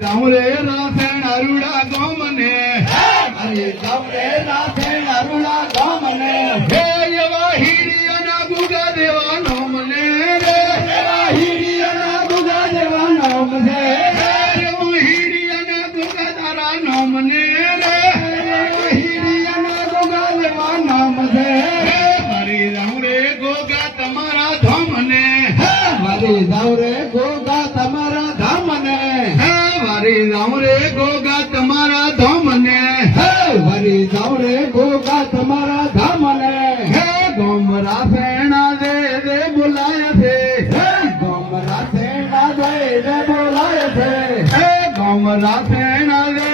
જાઉં રે રાસેણ અરુડા ગોમને અરે ગૌરે રાધે અરુણા ગામને હે એવા હીડિયાના ગુગા દેવાનો મને રે એવા હીડિયાના ગુગા દેવાનો મને હે એવો હીડિયાના ગુગા તારા નામ ને રે એવા હીડિયાના ગુગા દેવાનો મને હે મારી જાઉં રે ગોગા તમારા ધામને મારી ગૌરે ગોગા તમારા ધામને હે મારી જાઉં રે ગોગા તમારા ધામને મારી ગૌરે ગોગા તમારા ધામને હે ગોમરા ફેણા દે બોલાય છે ગોમરા સેના દે બોલાય છે હે ગોમરા ફેણા દે